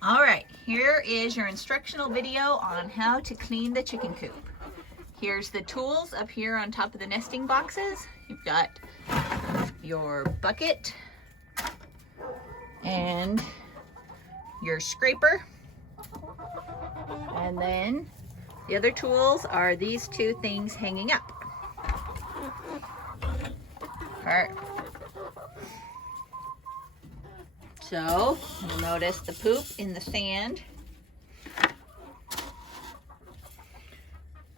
All right, here is your instructional video on how to clean the chicken coop. Here's the tools up here on top of the nesting boxes. You've got your bucket and your scraper. And then the other tools are these two things hanging up. So you'll notice the poop in the sand.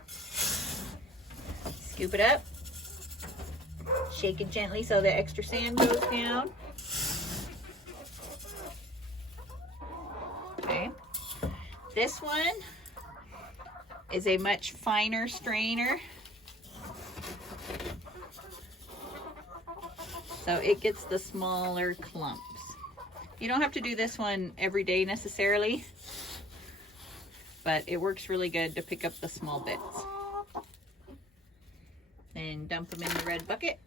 Scoop it up. Shake it gently so the extra sand goes down. Okay. This one is a much finer strainer. So it gets the smaller clumps. You don't have to do this one every day necessarily, but it works really good to pick up the small bits. And dump them in the red bucket.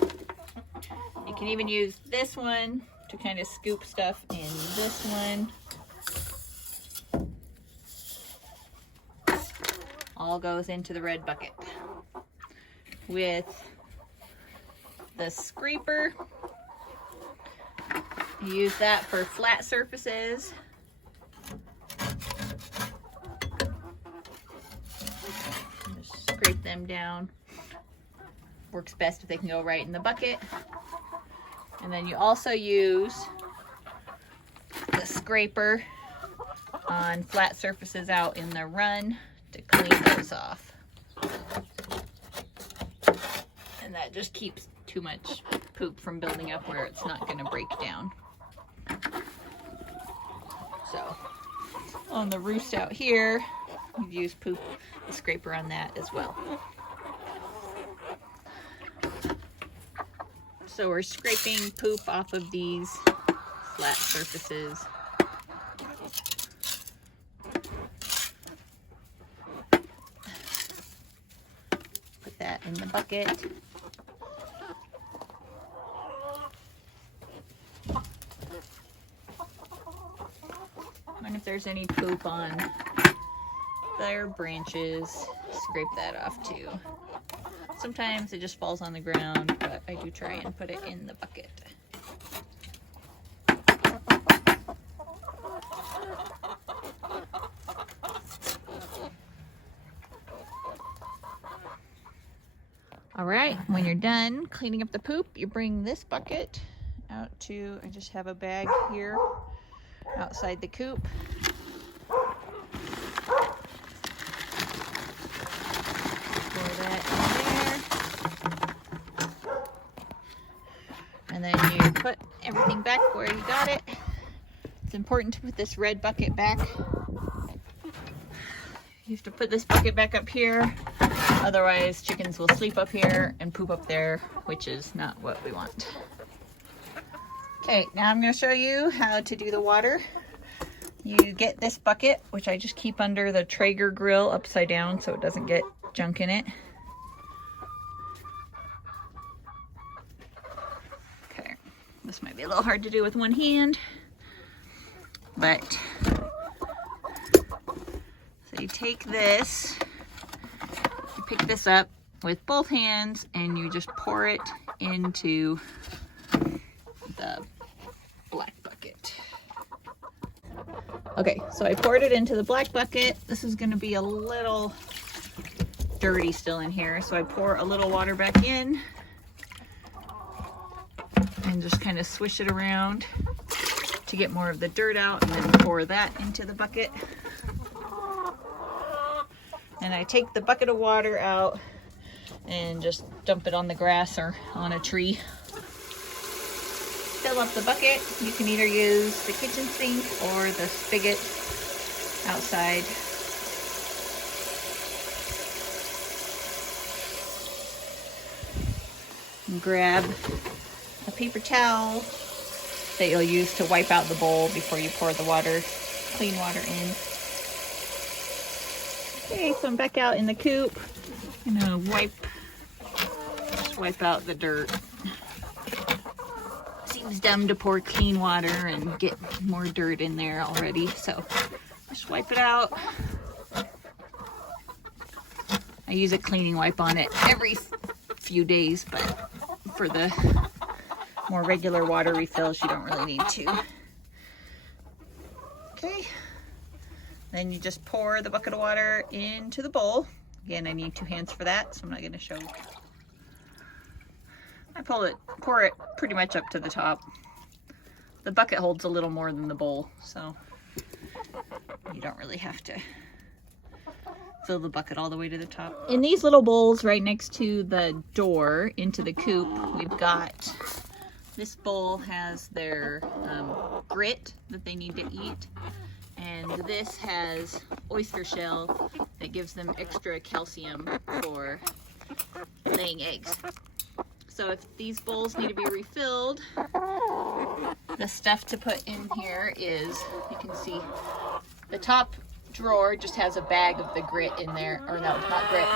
You can even use this one to kind of scoop stuff in this one. All goes into the red bucket. With the scraper, you use that for flat surfaces. Just scrape them down. Works best if they can go right in the bucket. And then you also use the scraper on flat surfaces out in the run to clean those off. And that just keeps too much poop from building up where it's not going to break down. So on the roost out here, you use the scraper on that as well. So we're scraping poop off of these flat surfaces. Put that in the bucket. And if there's any poop on their branches, scrape that off too. Sometimes it just falls on the ground, but I do try and put it in the bucket. All right, when you're done cleaning up the poop, you bring this bucket out to, I just have a bag here outside the coop. Pour that in there. And then you put everything back where you got it. It's important to put this red bucket back. You have to put this bucket back up here. Otherwise, chickens will sleep up here and poop up there, which is not what we want. Okay, now I'm going to show you how to do the water. You get this bucket, which I just keep under the Traeger grill upside down so it doesn't get junk in it. Okay, this might be a little hard to do with one hand, but so you take this, you pick this up with both hands and you just pour it into the black bucket. Okay, so I poured it into the black bucket. This is going to be a little dirty still in here, so I pour a little water back in and just kind of swish it around to get more of the dirt out, and then pour that into the bucket. And I take the bucket of water out and just dump it on the grass or on a tree. Fill up the bucket. You can either use the kitchen sink or the spigot outside. And grab a paper towel that you'll use to wipe out the bowl before you pour the water, clean water in. Okay, so I'm back out in the coop. I'm gonna wipe out the dirt. it's dumb to pour clean water and get more dirt in there already. So just wipe it out. I use a cleaning wipe on it every few days, but for the more regular water refills, you don't really need to. Okay, then you just pour the bucket of water into the bowl. Again, I need 2 hands for that, so I'm not going to show. I pour it pretty much up to the top. The bucket holds a little more than the bowl, so you don't really have to fill the bucket all the way to the top. In these little bowls right next to the door into the coop, we've got, this bowl has their grit that they need to eat, and this has oyster shell that gives them extra calcium for laying eggs. So if these bowls need to be refilled, the stuff to put in here is, you can see the top drawer just has a bag of the grit in there, or no, not grit,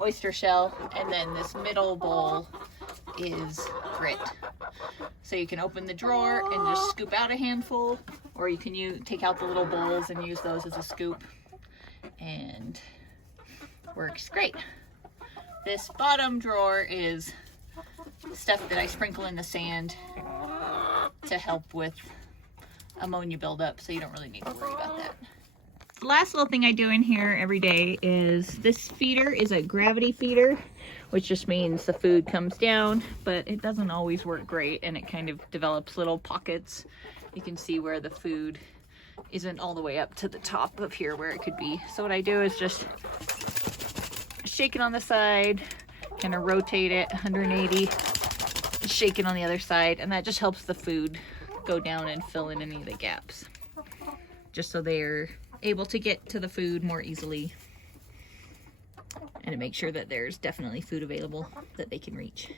oyster shell, and then this middle bowl is grit. So you can open the drawer and just scoop out a handful, or you can take out the little bowls and use those as a scoop, and works great. This bottom drawer is stuff that I sprinkle in the sand to help with ammonia buildup, so you don't really need to worry about that. The last little thing I do in here every day is, this feeder is a gravity feeder, which just means the food comes down, but it doesn't always work great, and it kind of develops little pockets. You can see where the food isn't all the way up to the top of here where it could be. So what I do is just shake it on the side, kind of rotate it 180, shake it on the other side, and that just helps the food go down and fill in any of the gaps, just so they're able to get to the food more easily, and to make sure that there's definitely food available that they can reach.